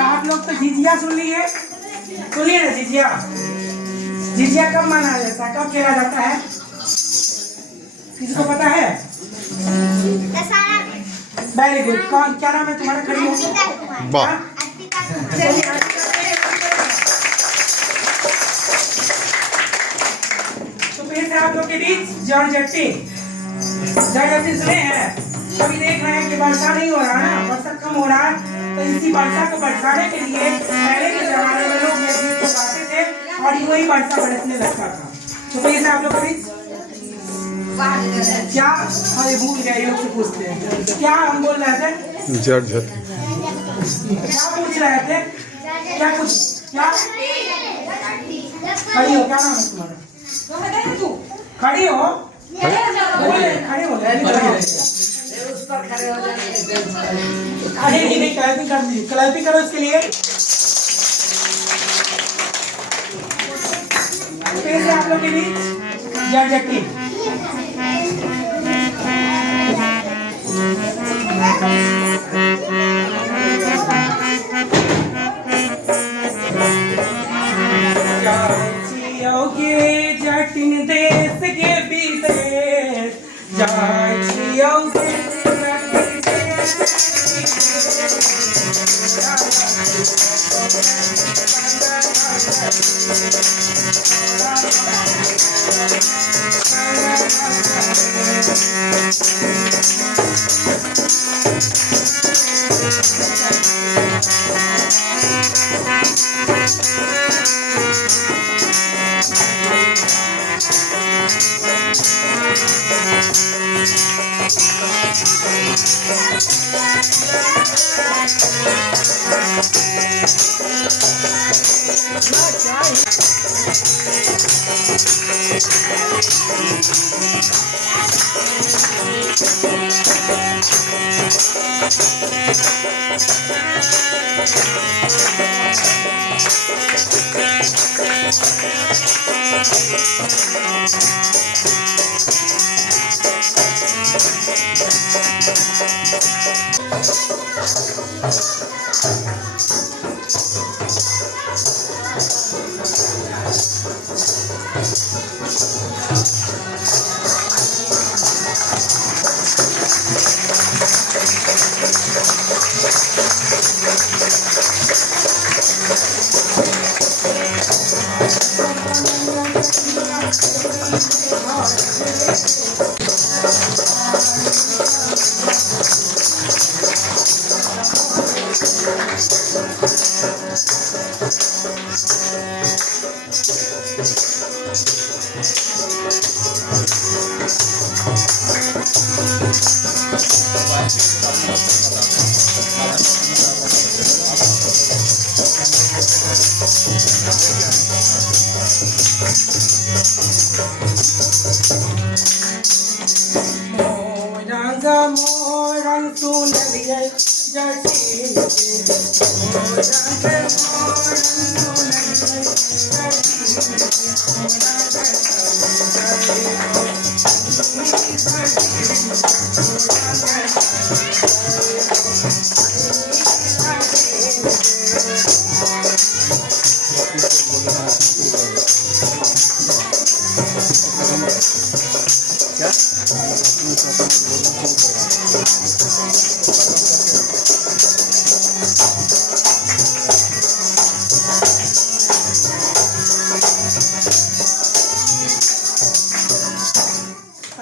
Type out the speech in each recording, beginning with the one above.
आप लोग तो झिझिया सुन लिए, सुनिए ना झिझिया। झिझिया कब मनाया जाता है, कब खेला जाता है, किसको पता है? Very good. कौन, क्या नाम है तुम्हारा? खड़ी हो। वाह। तो फिर से आप लोग के बीच जड़जट्टी सुने हैं? अभी देख रहे हैं कि वर्षा नहीं हो रहा है ना, वर्षा कम हो रहा है, तो इसी वर्षा को बरसाने के लिए पहले के जमाने में लोग ये गीत को गाते थे और यूं ही वर्षा बरसने लगता था। तो फिर से आप लोग के बीच क्या, अरे भूल गए, लोग से पूछते हैं क्या हम बोल रहे थे, जड़जट्टी क्या पूछ रहे थे, क्या कुछ, क्या खड़ी हो, क्या नाम है तुम्हारा? खड़ी हो, बोले खड़े हो, खड़े नहीं, क्लैपिंग कर दीजिए, क्लैपिंग करो इसके लिए। फिर से आप लोग के बीच जड़जट्टी। जटिन देश के विदेश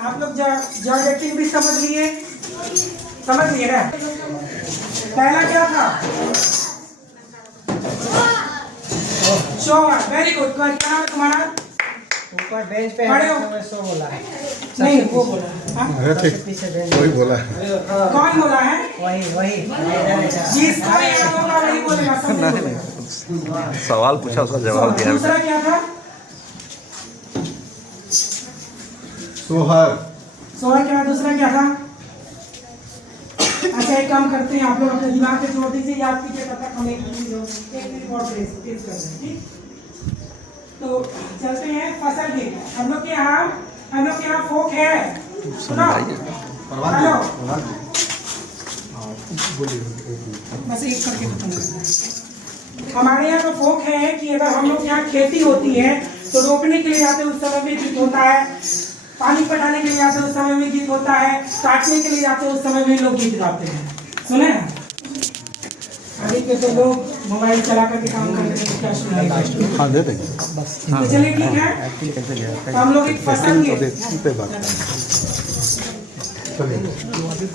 आप लोग जड़जट्टी भी समझ लिए ना? पहला क्या था? शोर। Very good. क्या नाम है तुम्हारा? ऊपर बेंच पे खड़े हो। सो बोला है। नहीं, वो बोला। हाँ? पीछे बेंच वही बोला है। कौन बोला है? वही जिसका याद होगा वही बोलेगा, सब नहीं बोलेगा। सवाल पूछा, उसका जवाब दिया। दूसरा क्या था? सोहर। सोहर के बाद दूसरा क्या था? अच्छा एक काम करते हैं, आप लोग अपने दिमाग पे जोर दीजिए, याद कीजिए, तब तक हम एक मिनट और टेस्ट कर रहे हैं, ठीक? तो चलते हैं फसल की। हम लोग के यहाँ फोक है, सुनो। हेलो, बस एक करके खत्म करते हैं। हमारे यहाँ तो फोक है कि अगर हम लोग यहाँ खेती होती है तो रोपने के लिए जाते हैं, उस समय में गीत होता है, पानी पटाने के लिए जाते हैं उस समय में गीत होता है, काटने के लिए जाते हैं उस समय में लोग गीत गाते हैं, सुने? अभी के तो लोग मोबाइल चला करके काम कर रहे हैं, क्या सुनाएगा? हाँ दे देंगे। तो चलिए ठीक है, तो हम लोग एक फसल की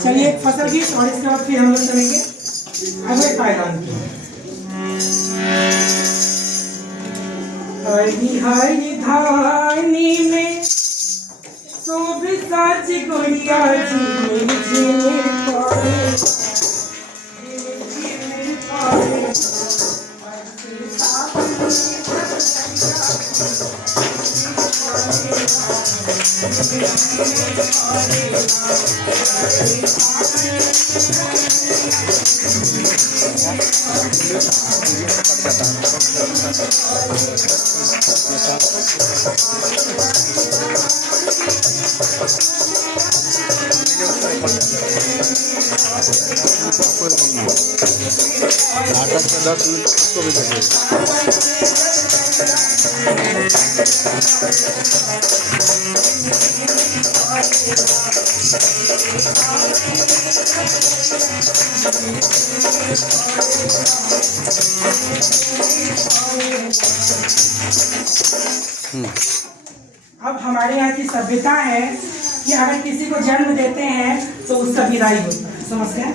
चलिए एक फसल की और इसके बाद फिर हम लोग चलेंगे अगले पायदान की। हरी हरी धानी में शोभ साज गोरिया झिमिर झिमिर पड़े, झिमिर पड़े। नाटक का 10 मिनट उसको भी देखिए। अब हमारे यहाँ की सभ्यता है कि अगर किसी को जन्म देते हैं तो उसका विदाई होता है, समझते हैं?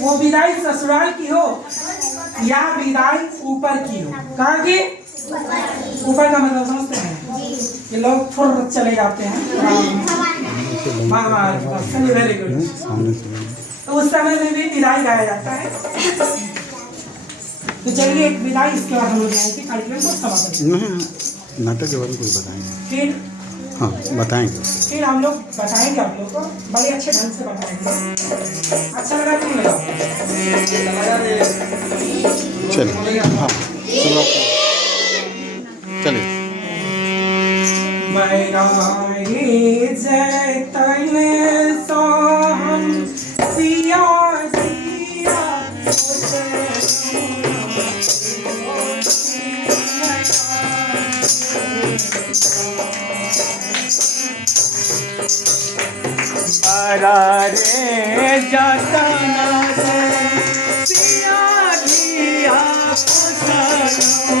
वो विदाई ससुराल की हो या विदाई ऊपर की हो, कहाँ की? ऊपर का मतलब समझते हैं? ये लोग थोड़ा चले जाते हैं, वेरी गुड। तो उस समय में भी विदाई गाया जाता है। तो चलिए एक विदाई, इसके बाद हम लोग यहाँ के कार्यक्रम को समापन। नाटक के बारे में कुछ बताएंगे? फिर हाँ बताएंगे। फिर हम लोग बताएंगे आप लोग को, बड़े अच्छे ढंग से बताएंगे। अच्छा लगा कि नहीं लगा? चलिए हाँ चलिए। बैरागी जैतन सोहन सिया जिया रे जतना से सिया जिया सिया जिया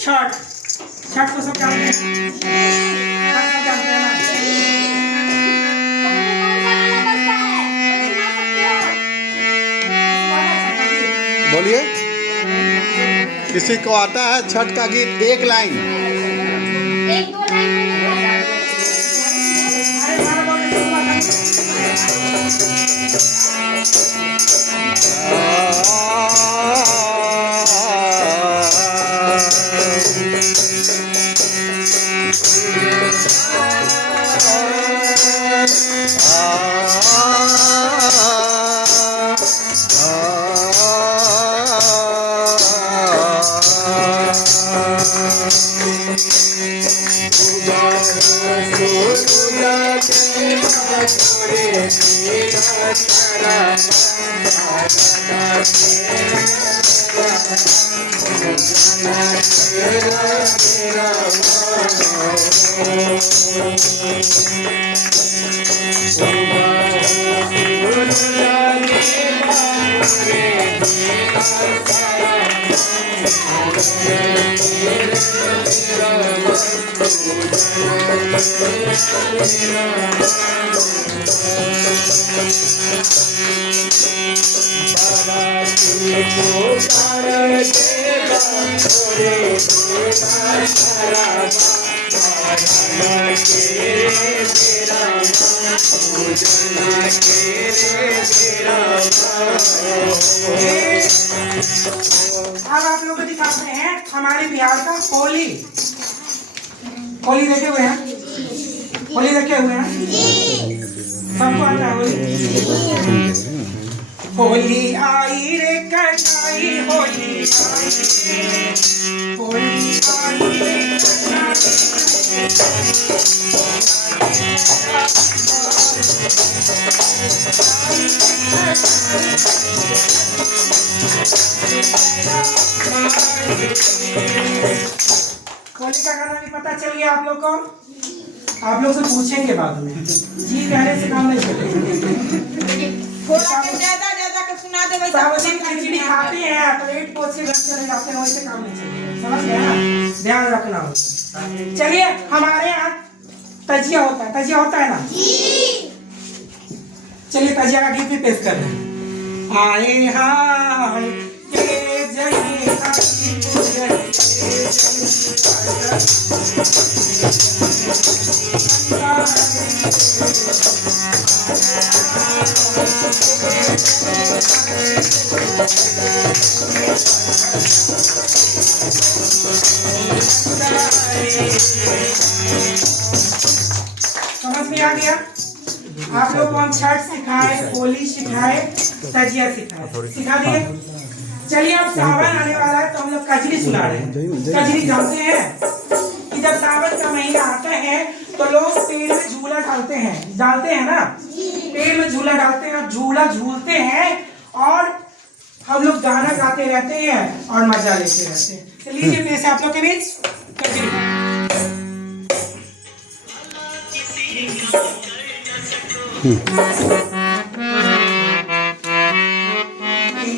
छठ छठ को सब जानते हैं, बोलिए। किसी को आता है छठ का गीत एक लाइन? एक दो लाइन में अरे मारा बोलने से हुआ था। अब आप लोग को दिखाते हैं हमारे बिहार का होली। होली देखे हुए हैं? होली देखे हुए हैं? सबको आता है होली? होली आई रे कटाई, होली आई रे, होली आई रे होली का गाना भी पता चल गया आप लोग को? आप लोग से पूछेंगे बाद में, जी कहने से काम नहीं चलेगा। थोड़ा के ज्यादा के सुना दे वैसा सावधानी खिचड़ी खाते हैं तो पेट पोट से घर चले जाते हैं, वैसे काम नहीं चलेगा। समझ गए ना? ध्यान रखना होगा। चलिए हमारे यहाँ तजिया होता है, तजिया होता है ना? चलिए तजिया का गीत भी पेश कर रहे हैं। आए हाय ये जय समझ में आ गया? आप लोग को हम छठ सिखाए, होली सिखाए, तजिया सिखाए, सिखा दिए। चलिए अब सावन आने वाला है तो हम लोग कजरी सुना रहे हैं। कजरी जानते हैं कि जब सावन का महीना आता है तो लोग पेड़ में झूला डालते हैं, डालते हैं ना? पेड़ में झूला डालते हैं, झूला झूलते हैं और हम लोग गाना गाते रहते हैं और मजा लेते रहते हैं। तो लीजिए पेश आप लोग के बीच कजरी।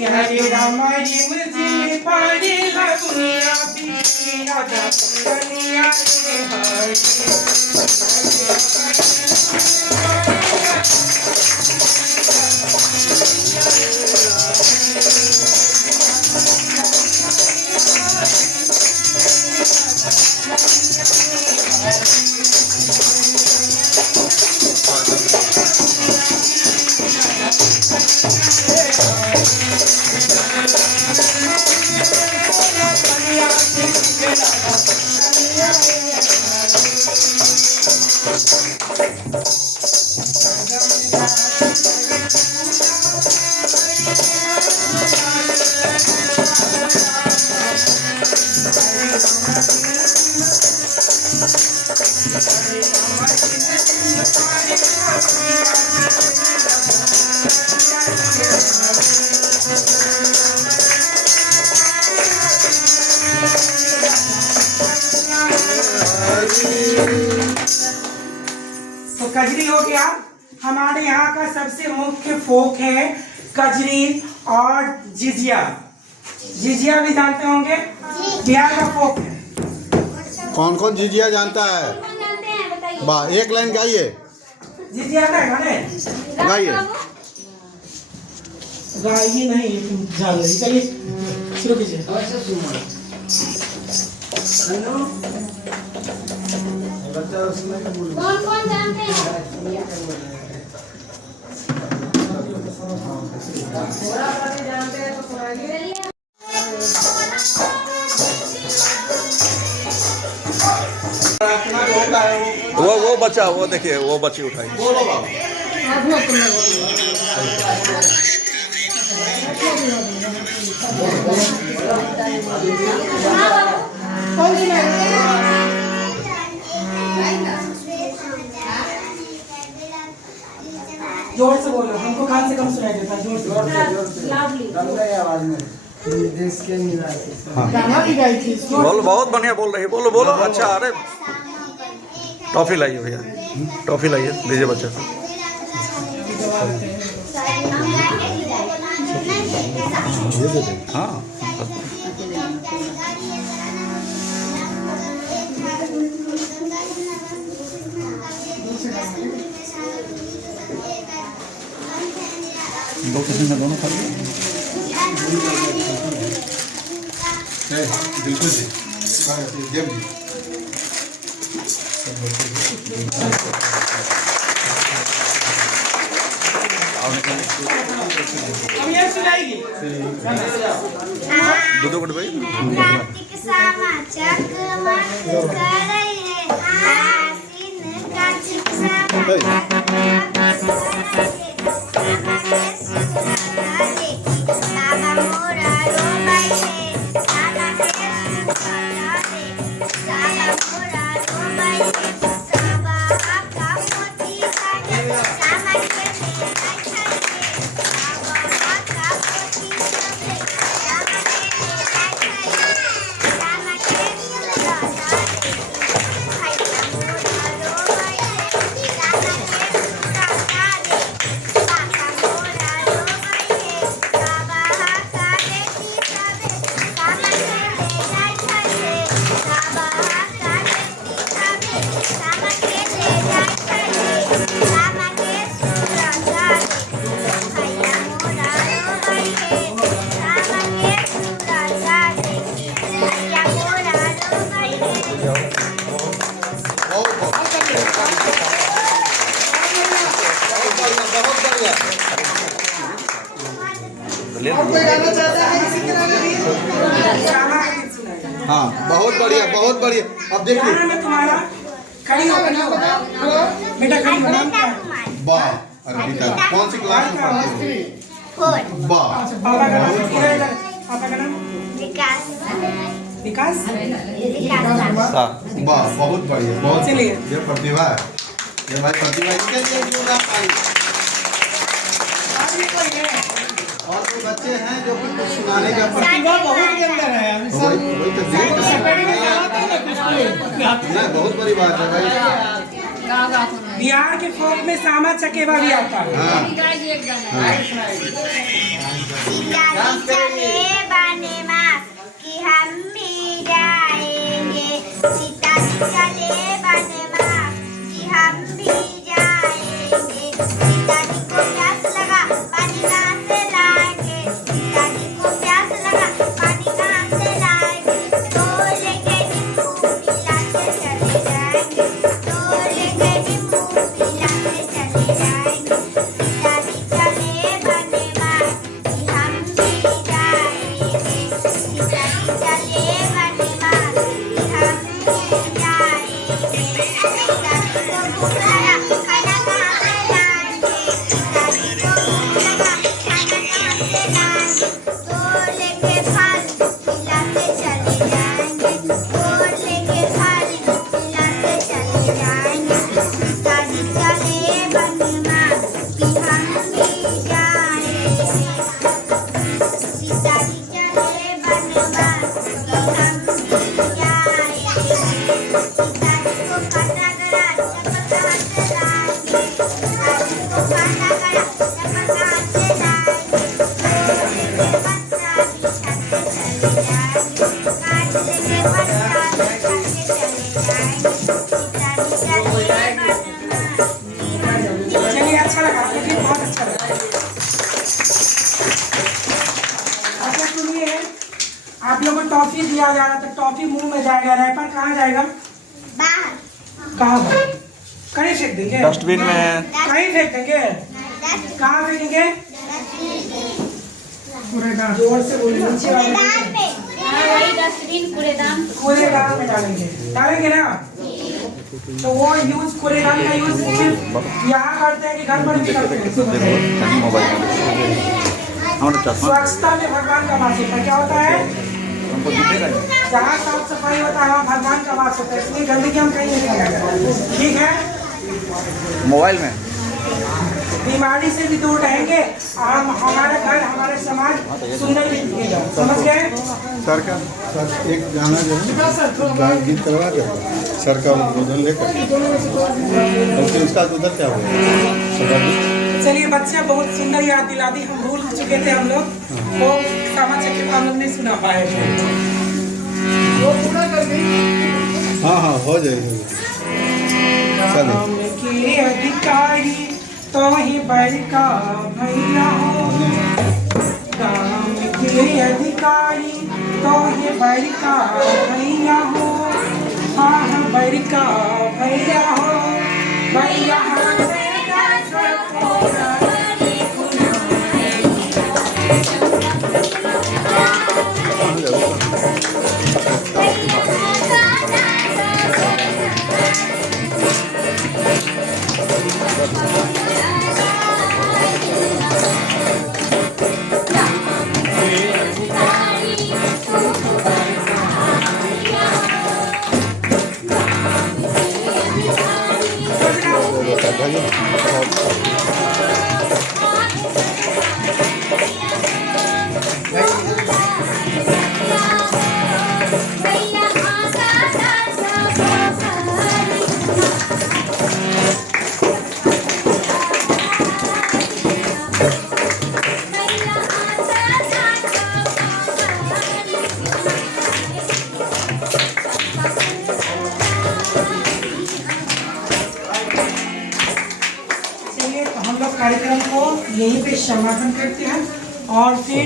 हरे राम जिम जिम पानी दुनिया पीछे आजा दुनिया रे हरे तो कजरी हो गया। हमारे यहाँ का सबसे मुख्य फोक है कजरी और जिजिया। जिजिया भी जानते होंगे, बिहार का फोक है। कौन कौन झिझिया जानता है? जानते हैं बताइए। वाह, एक लाइन गाइए। जिजिया आता है गाने? गाइए। गाइए नहीं, जान रही। चलिए शुरू कीजिए। कौन कौन जानते हैं? थोड़ा पानी जानते हैं तो सुनाइए। वो बच्चा, वो देखिए, वो बच्ची उठाई। बोलो बाबा। कौन सी मैम? जोर से बोलो, हमको कान से कम सुनाई देता, जोर से आवाज में देश के निवासी गाना भी गाई थी। बोलो, बहुत बढ़िया बोल रही है। बोलो बोलो, अच्छा। अरे टॉफी लाइए भैया, टॉफी लाइए, दीजिए बच्चे को। हाँ, दो किस्म में दोनों खा लो। बिल्कुल जी। देव जी। अब ये सुनाएगी। दो गुड भाई। कार्तिक सामा चकमक करे है, आसीन कार्तिक सामा चकमक करे है, सामा मोरा रोबाई है, सामा के सुखा दे, सामा मोरा रोबाई है, सामा आपका मोती साजा, सामा के मेरा छड़े, सामा आपका मोती साजे, सामा के मेरा छड़े, सामा के सुखा दे, भैया मोरा रोबाई है, सामा के सुखा दे, पापा मोरा रोबाई है, बाबा हाका देती सबे, सामा के मेरा छड़े, बाबा हाका देती सबे, सामा के मेरा छड़े, सामा के सुखा दे, भैया मोरा रोबाई है, सामा के सुखा दे, भैया मोरा रोबाई है। बहुत बढ़िया। कोई गाना चाहता है किसी तरह का भी? श्यामा का गीत सुनाएगी। हाँ, बहुत बढ़िया, बहुत बढ़िया। अब देखिए। क्या नाम है तुम्हारा? खड़ी हो, खड़ी हो। बेटा खड़ी हो, नाम क्या है? वाह, अर्पिता कौन सी क्लास में पढ़ती हो? वाह, पापा का नाम? इधर इधर। पापा का नाम? विकास विकास? हाँ, वाह, बहुत बढ़िया, बहुत चलिए। बढ़िया। ये प्रतिभा है, ये भाई प्रतिभा। इसके लिए जोरदार ताली। अभी कोई है? और कोई बच्चे हैं जो कुछ सुनाने का प्रतिभा बहुत के अंदर है। वही तो देख नहीं, बहुत बड़ी बात है भाई। बिहार के फोक में सामा चकेवा भी आता है। हाँ, चले बने मास कि हम भी जाएंगे, सीता चले बने मास कि हम भी जाएंगे, सीता जी को प्यास लगा पानी कहाँ से लाएंगे, सीता जी को प्यास लगा पानी कहाँ से लाएंगे, तो लेके नींबू पिला के चले जाएंगे, तो लेके नींबू पिला के चले जाएंगे, सीता जी चले बने मास कि हम भी जाएंगे, सीता जी चले बने मास कि हम भी जाएंगे, सीता जी को भूख लगा खाना कहाँ से लाएंगे, सीता जी को भूख लगा खाना कहाँ से लाएंगे, तो लेके फल खिलाते चले जाएंगे, तो लेके फल खिलाते चले जाएंगे, सीता जी चले बने मास कि हम भी जाएंगे, सीता जी चले बने मास कि हम भी जाएंगे, सीता जी को काटा गया चप्पल कहाँ से लाएंगे, सीता जी को काटा गया चप्पल कहाँ से लाएंगे, तो लेके बच्चा बिछाते चले जाएंगे, काट लेके बच्चा बिछाते चले जाएंगे, सीता जी चले बने मास कि हम भी चलिए, अच्छा लगा, आपको गीत बहुत अच्छा लगा। अच्छा सुनिए, आप लोगों टॉफी दिया जा रहा था, टॉफी मुंह में जाएगा, रैपर कहाँ जाएगा? बाहर कहाँ भाई? कहीं फेंक देंगे? डस्टबिन में। कहीं फेंक देंगे? कहाँ फेंकेंगे? कूड़ेदान। जोर से बोलिए, नीचे वाले कूड़ेदान में। वही डस्टबिन कूड़ेदान कूड़ेदान में डालेंगे, डालेंगे ना? तो वो यूज कूड़ेदान का यूज सिर्फ यहाँ करते हैं कि घर पर भी करते हैं? मोबाइल में स्वच्छता में भगवान का वास होता है। क्या होता है? जहाँ साफ सफाई होता है वहाँ भगवान का वास होता है, इसलिए गंदगी हम कहीं नहीं फैलाएंगे। ठीक है? मोबाइल में बीमारी से भी दूर रहेंगे, हम हमारे घर हमारे समाज सुंदर भी दिखेगा। समझ गए? सर का सर एक गाना जो है गीत करवा के सर का उद्बोधन लेकर और फिर उसका उधर क्या हुआ? चलिए बच्चे, बहुत सुंदर याद दिला दी, हम भूल चुके थे हम लोग, वो समझ के हम लोग नहीं सुना पाए थे। वो पूरा कर दी। हाँ हाँ हो जाएगी। काम के अधिकारी तो ही बैर का भैया हो, काम के अधिकारी तो ही बैर का भैया हो, हाँ हाँ बैर का भैया हो, भैया कार्यक्रम को यहीं पे समापन करते हैं और फिर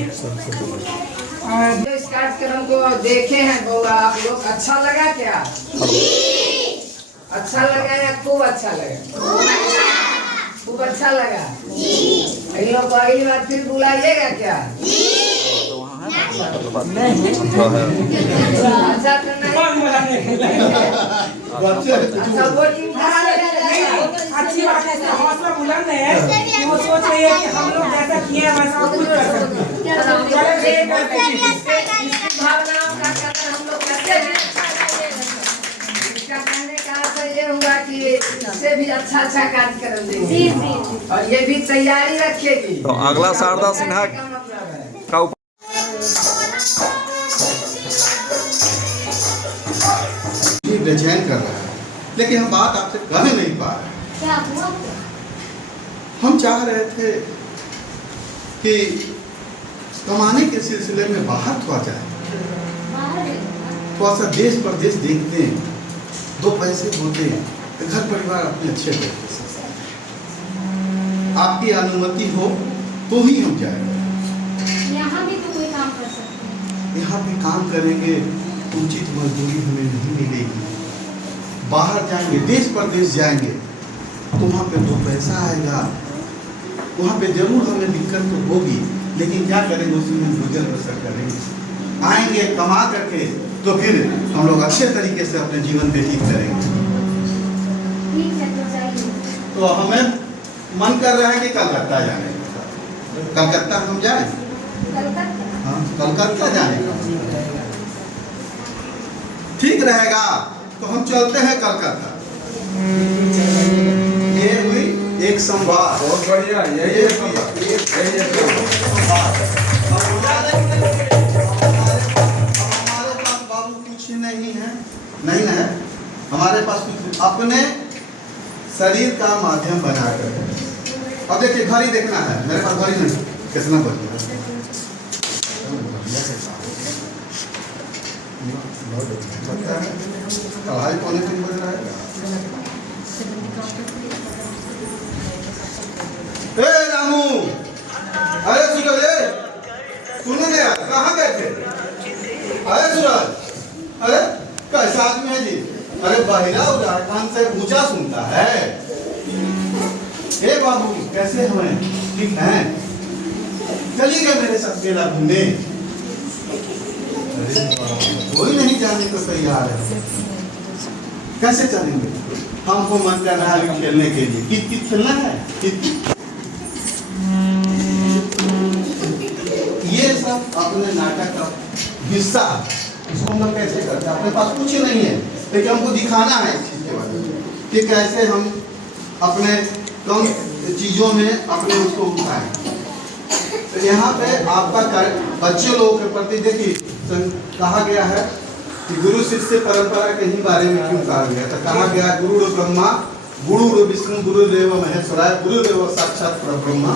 इस कार्यक्रम को देखे हैं बउआ आप लोग, अच्छा लगा क्या? अच्छा लगा या खूब अच्छा लगा? खूब अच्छा लगा। इन लोग को अगली बार फिर बुलाइएगा क्या? अच्छा तो अच्छा वोटिंग अच्छी बात है, हौसला बुलंद है कि वो सोच रही है कि हम लोग जैसा किए हैं वैसा कुछ कर सकते हैं। भावनाओं का कदर हम लोग करते हैं। इसका कहने का अर्थ ये हुआ कि इससे भी अच्छा अच्छा कार्यक्रम देंगे और ये भी तैयारी रखेगी। तो अगला शारदा सिन्हा का बेचैन कर रहा है, लेकिन हम बात आपसे कह नहीं पा रहे। क्या हुआ? हम चाह रहे थे कि कमाने के सिलसिले में बाहर थोड़ा जाए, थोड़ा सा देश परदेश देखते हैं, दो पैसे होते हैं तो घर परिवार अपने अच्छे तरीके से। आपकी अनुमति हो तो ही हम जाएंगे। यहाँ भी तो कोई काम कर सकते हैं। यहाँ भी काम करेंगे, उचित मजदूरी हमें नहीं मिलेगी। बाहर जाएंगे, देश परदेश जाएंगे तो वहाँ पे दो पैसा आएगा, वहाँ पे जरूर हमें दिक्कत तो होगी, लेकिन क्या करेंगे, उसमें गुजर बसर करेंगे। आएंगे कमा करके तो फिर हम लोग अच्छे तरीके से अपने जीवन व्यतीत करेंगे। ठीक है तो जाइए। तो हमें मन कर रहा है कि कलकत्ता जाने का। कलकत्ता हम जाएं? हाँ, कलकत्ता जाने का ठीक रहेगा तो हम चलते हैं कलकत्ता। ये हुई एक संवाद। बहुत बढ़िया, ये हमारे पास बाबू कुछ नहीं है, नहीं है हमारे पास कुछ, अपने शरीर का माध्यम बनाकर। अब देखिए घड़ी देखना है, मेरे पास घड़ी नहीं, कितना बज गया? अढ़ाई पौने 3 बज रहा है। ए रामू, अरे सुनो, ये सुनो ना यार, कहाँ गए थे? अरे सुनो। अरे कैसा आदमी है जी? अरे बहिरा उड़ा कान से ऊंचा सुनता है। ए बाबू कैसे हैं? ठीक हैं? चलिएगा मेरे साथ मेला घूमने। अरे कोई नहीं जाने को तैयार है। कैसे चलेंगे? हमको मन कर रहा है खेलने के लिए। कित कित खेलना है? कित ये सब अपने नाटक का हिस्सा। इसको हम लोग कैसे करते हैं? अपने पास कुछ नहीं है, लेकिन हमको दिखाना है इस चीज के बारे में कि कैसे हम अपने कम चीजों में अपने उसको उठाएं। तो यहाँ पे आपका बच्चे लोगों के प्रति देखिए कहा गया है कि गुरु शिष्य परंपरा के ही बारे में क्यों कहा गया था? कहा गया गुरु ब्रह्मा गुरु विष्णु गुरुदेव महेश्वराय गुरुदेव साक्षात परब्रह्म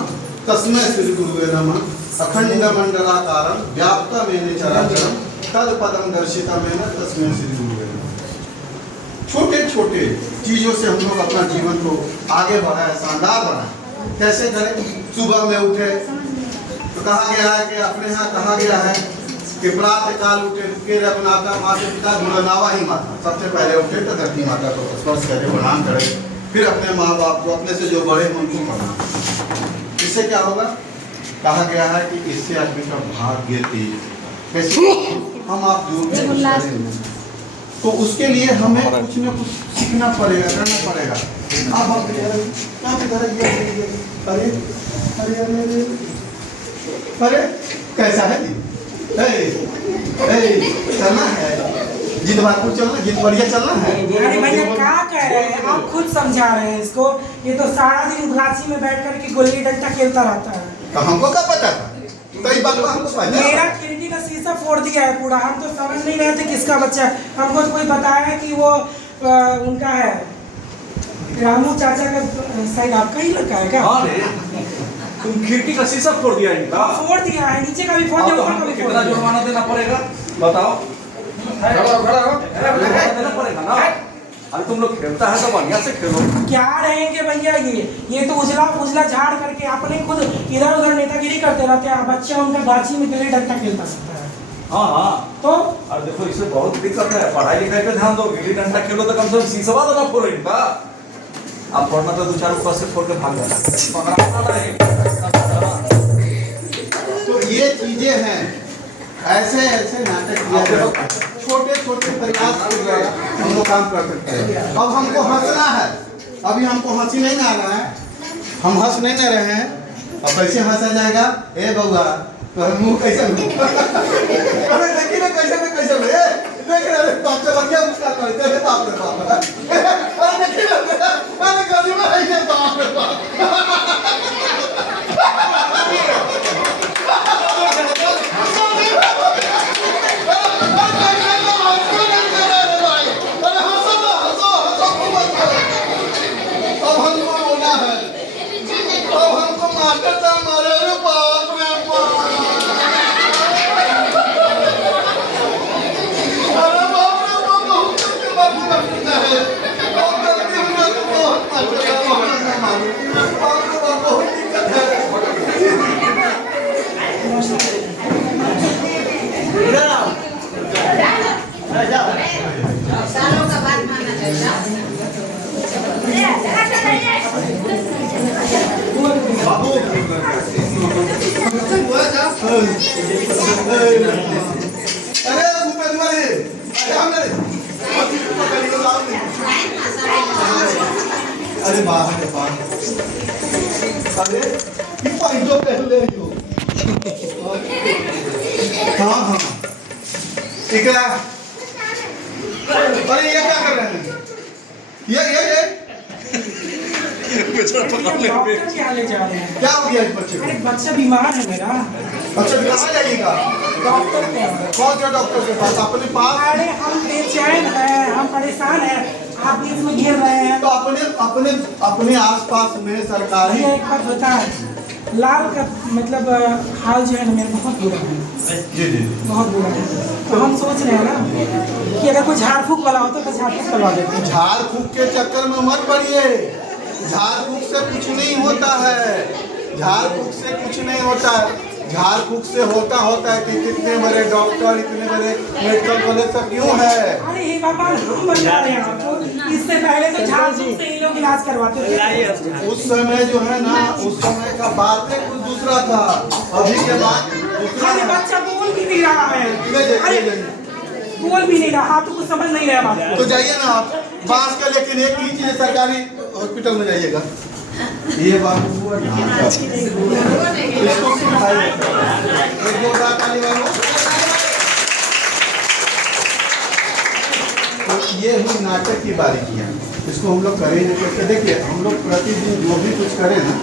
तस्मै श्री गुरुवे नमः अखंड मंडलाकारं व्याप्तमेन चराचरं तद पदम दर्शितमेन तस्मै श्री गुरुवे नमः। छोटे छोटे चीजों से हम लोग अपना जीवन को आगे बढ़ाए, शानदार बनाए। कैसे करें? सुबह में उठे तो कहा गया है कि अपने यहाँ कहा गया है कि प्रातः काल उठे के रघुनाथा माता पिता गुरुनावा ही माता। सबसे पहले उठे तो धरती माता को स्पर्श करे, प्रणाम करे, फिर अपने माँ बाप को, अपने से जो बड़े हैं उनको प्रणाम। इससे क्या होगा? कहा गया है कि इससे आदमी का भाग्य तेज। कैसे? हम आप जो करेंगे तो उसके लिए हमें कुछ न कुछ सीखना पड़ेगा, करना पड़ेगा। आप अरे अरे अरे अरे कैसा है जी? चलना है जिद बातपुर चलना, जिद बढ़िया चलना है। अरे भैया क्या कह रहे हैं आप? खुद समझा रहे हैं इसको। ये तो सारा दिन उदासी में बैठ कर के गुल्ली डंडा खेलता रहता है। तो हमको क्या पता था? कई बात हमको पता। मेरा खिड़की का शीशा फोड़ दिया है पूरा। हम तो समझ नहीं रहे थे किसका बच्चा है। हमको तो कोई बताया कि वो उनका है, रामू चाचा का। शायद आपका ही लड़का है क्या? हाँ रे, तुम खिड़की का शीशा फोड़ दिया इनका? फोड़ दिया है, नीचे का भी फोड़ दिया, तो ऊपर का हमको भी फोड़ कितना दिया। जुर्माना देना पड़ेगा बताओ? जुर्माना देना पड़ेगा ना। अरे तुम लोग खेलता है तो बढ़िया से खेलो। क्या रहेंगे भैया ये तो उजला उजला झाड़ करके अपने खुद इधर उधर नेतागिरी करते रहते हैं। बच्चा उनका गाछी में गिल्ली डंडा खेलता रहता है। हाँ हाँ, तो अरे देखो इससे बहुत दिक्कत है। पढ़ाई लिखाई पे ध्यान दो। गिल्ली डंडा खेलो तो कम से कम शीशवा तो ना फोड़ो इनका। आप पढ़ना तो 2-4 ऊपर से फोड़ के भाग जाना। तो ये चीजें हैं, ऐसे ऐसे नाटक किया जाता है। छोटे छोटे प्रयास के द्वारा हम लोग काम कर सकते हैं। अब हमको हंसना है। अभी हमको हंसी नहीं ना आ रहा है, हम हंस नहीं ना रहे हैं। अब कैसे हंसा जाएगा? ए बउआ तो मुंह कैसे अरे देखिए ना कैसे में कैसे में देख रहे बाप से बढ़िया मुस्कान करते हैं। बाप रे बाप, अरे देखिए ना, अरे गली में है बाप रे बाप। सालों का बात मानना चाहिए। बाबू अरे भूपेंद्र भाई अरे बाहर है बाहर। अरे ये पैंटो पहन ले जो। हाँ हाँ इकरा। अरे ये क्या कर रहे हैं? ये डॉक्टर क्या ले जा रहे हैं? क्या हो गया इस बच्चे को? अरे बच्चा बीमार है मेरा। अच्छा कहाँ जाइएगा? डॉक्टर को कौन सा डॉक्टर के पास? अपने पास? अरे हम बेचैन हैं, हम परेशान हैं। आप बीच में गिर रहे हैं। तो अपने अपने अपने आसपास में सरकारी भैया एक बात बता, लाल का मतलब हाल जो है ना मेरा बहुत बुरा है। जी जी बहुत बुरा है। तो हम सोच रहे हैं ना कि अगर कोई झाड़ फूक वाला होता तो झाड़ फूक करवा देते हैं। झाड़ फूक के चक्कर में मत पड़िए। झाड़ फूक से कुछ नहीं होता है। झाड़ फूक से कुछ नहीं होता है। झाड़ फूक से होता है कि कितने बड़े डॉक्टर, इतने बड़े मेडिकल कॉलेज सब क्यों है? अरे हे बाबा, हम बता रहे हैं आपको, इससे पहले तो झाड़ फूक से ही लोग इलाज करवाते थे। उस समय जो है ना, उस समय का बातें कुछ दूसरा था, अभी के बाद दूसरा अरे है। बच्चा बोल भी नहीं रहा है, ले जाइए, अरे ले जाइए। बोल भी नहीं रहा, तो कुछ समझ नहीं रहा बात। तो जाइए ना आप बांस का, लेकिन एक ही चीज सरकारी हॉस्पिटल में जाइएगा। ये बात इसको सिखाइए। एक दो बार ताली मारो। तो ये हुई नाटक की बारीकियां, इसको हम लोग करेंगे कैसे? देखिए, हम लोग प्रतिदिन जो भी कुछ करें ना,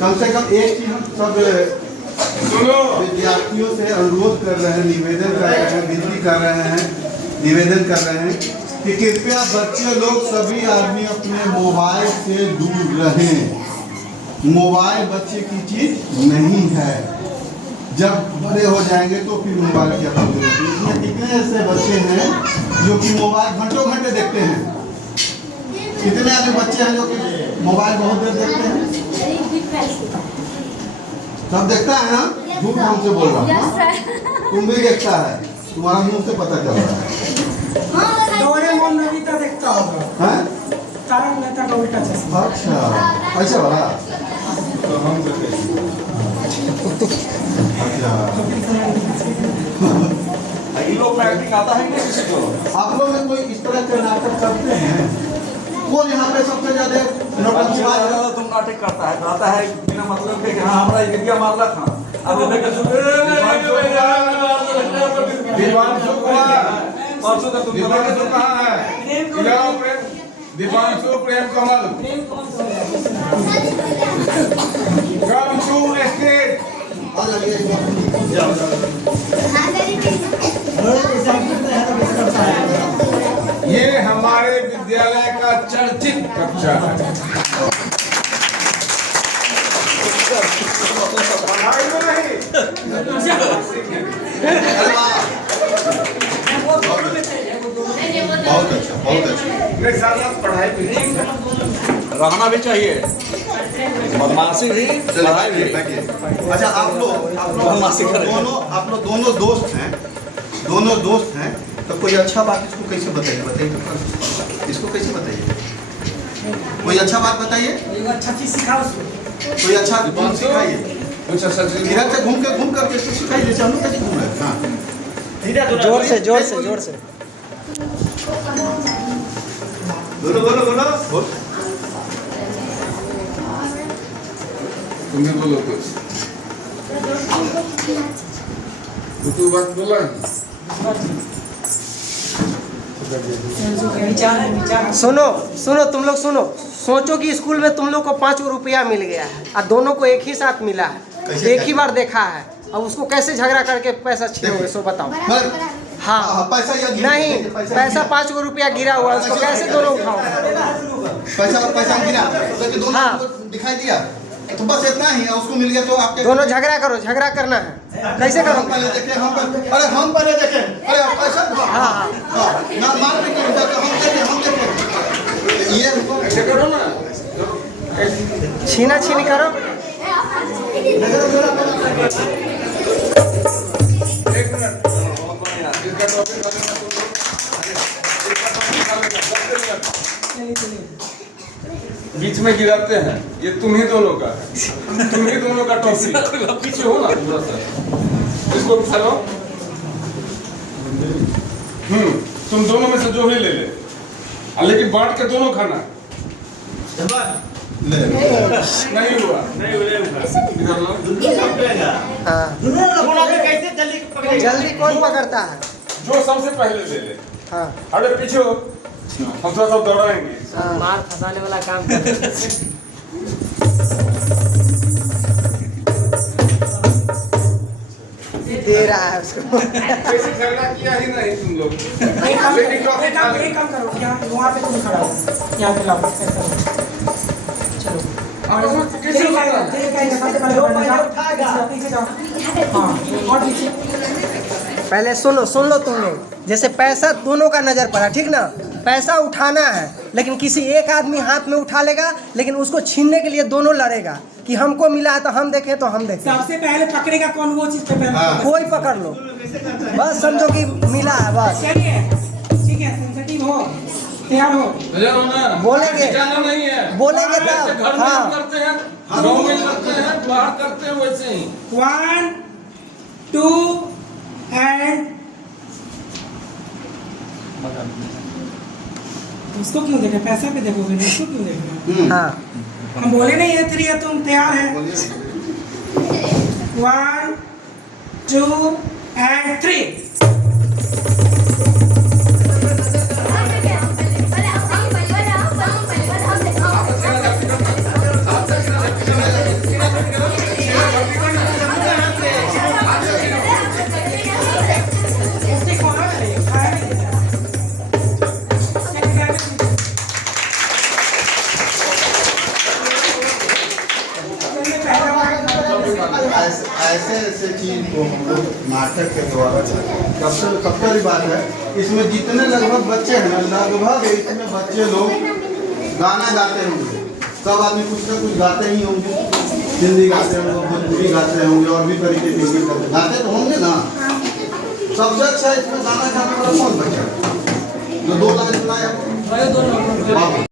कम से कम एक चीज हम सब विद्यार्थियों से अनुरोध कर रहे हैं, निवेदन कर रहे हैं, विनती कर रहे हैं, निवेदन कर रहे हैं कि कृपया बच्चे लोग सभी आदमी अपने मोबाइल से दूर रहें। मोबाइल बच्चे की चीज नहीं है। जब बड़े हो जाएंगे तो फिर मोबाइल की अपनी जरूरत है। इसमें कितने ऐसे बच्चे हैं जो कि मोबाइल घंटों घंटे देखते हैं? कितने ऐसे बच्चे हैं जो कि मोबाइल बहुत देर देखते हैं? सब देखता है ना? झूठ हमसे बोल रहा हूँ, तुम भी देखता है, तुम्हारा मुंह से पता चल रहा है। डोरेमोन नोबिता देखता होगा, हैं? तारक मेहता का उल्टा चश्मा। अच्छा, ऐसा वाला? अच्छा, इन लोग में एक्टिंग आता है क्या किसी को? आप लोग में कोई इस तरह के नाटक करते हैं? कौन यहाँ पे सबसे ज्यादा नौटंकी बाज है? तुम नाटक करता है, कहता है बिना मतलब के कि हाँ हमारा इंडिया मारला था। अब दीपांशु परसों तक तुम दीपांशु कहाँ है? इधर प्रेम, दीपांशु प्रेम कमल, कम टू स्टेट। ये हमारे विद्यालय का चर्चित कक्षा है। पढ़ाई में नहीं, बहुत अच्छा, बहुत अच्छा। मेरे साथ साथ पढ़ाई भी ठीक है। रहना भी चाहिए, बदमाशी भी, पढ़ाई भी। अच्छा, आप लोग दोनों दोस्त हैं, तो कोई अच्छा बात इसको कैसे बताइए तो इसको कैसे बताइए? कोई अच्छा बात बताइए, अच्छा चीज सिखाओ उसको। कोई अच्छा गुण सिखाइए। कुछ सच इधर से घूम करके इसको सिखाइए, जैसे हम लोग कैसे घूम रहे हैं। हाँ, जोर से जोर से जोर से बोलो। तुम्हें बोलो कुछ। तू बात बोला है? सुनो तुम लोग सुनो। सोचो कि स्कूल में तुम लोग को 5 रुपया मिल गया है और दोनों को एक ही साथ मिला है, एक ही बार देखा है, अब उसको कैसे झगड़ा करके पैसा छीनोगे? सो बताओ। हाँ, पैसा नहीं, पैसा 5 रुपया गिरा हुआ है, उसको कैसे दोनों उठाओगे? पैसा गिरा, दोनों हाँ। दिखाई दिया, तो बस इतना ही है। उसको मिल गया तो आपके दोनों झगड़ा करो, झगड़ा करना है, कैसे हम करोगे? पहले देखे, हम पहले देखे, अरे पैसा हाँ। ना मार के हम देखे ये ऐसे करो ना, छीना छीनी करो। एक मिनट, इसका टॉपिक बीच में गिराते हैं, ये तुम ही दोनों का टॉपिक। पीछे हो ना थोड़ा सा, इसको चलो। तुम दोनों में से जो भी ले ले, लेकिन बांट के दोनों खाना। नहीं हुआ। इधर लो। हाँ, जल्दी कौन पकड़ता है? जो सबसे पहले ले ले। हाँ, अरे पीछे हो, हम थोड़ा सा दौड़ाएंगे। मार फंसाने वाला काम कर। दे रहा है उसको। वैसे झगड़ा किया ही नहीं तुम लोग। एक काम करो, वहाँ पे तुम खड़ा हो, यहाँ पे लाओ, ऐसा करो। चलो, आपस में कैसे लग रहा है? पीछे जाओ। हाँ, और पीछे। पहले सुन लो तुम लोग। जैसे पैसा दोनों का नजर पड़ा, ठीक ना? पैसा उठाना है, लेकिन किसी एक आदमी हाथ में उठा लेगा, लेकिन उसको छीनने के लिए दोनों लड़ेगा। कि हमको मिला है तो हम देखें तो हम देखें। सबसे पहले पकड़ेगा कौन वो चीज पे पहले हाँ। कोई पकड़ लो, बस समझो कि मिला है बस। चलिए ठीक है, सेंसिटिव हो, तैयार हो। तैयार हो ना? बोलेंगे। जाना नहीं है। बोलेंगे जैसे तब। घर में हाँ। हम करते हैं, गाँव में करते हैं, बाहर करते हैं, वैसे ही। 1 2 एंड उसको क्यों देखे? पैसा पे देखोगे ना, उसको क्यों देखे? हाँ हम बोले नहीं है 3 है, तुम तैयार है? बोलिए। 1 2 एंड 3। ऐसे ऐसे चीज को हम लोग नाटक के द्वारा सबसे बड़ी बात है, इसमें जितने लगभग बच्चे हैं, लगभग इसमें बच्चे लोग गाना गाते होंगे। सब आदमी कुछ ना कुछ गाते ही होंगे, हिंदी गाते होंगे, भोजपुरी गाते होंगे, और भी तरीके के गाते तो होंगे ना। सबसे अच्छा इसमें गाना गाने वाला कौन बच्चा जो 2 लाइन सुनाया?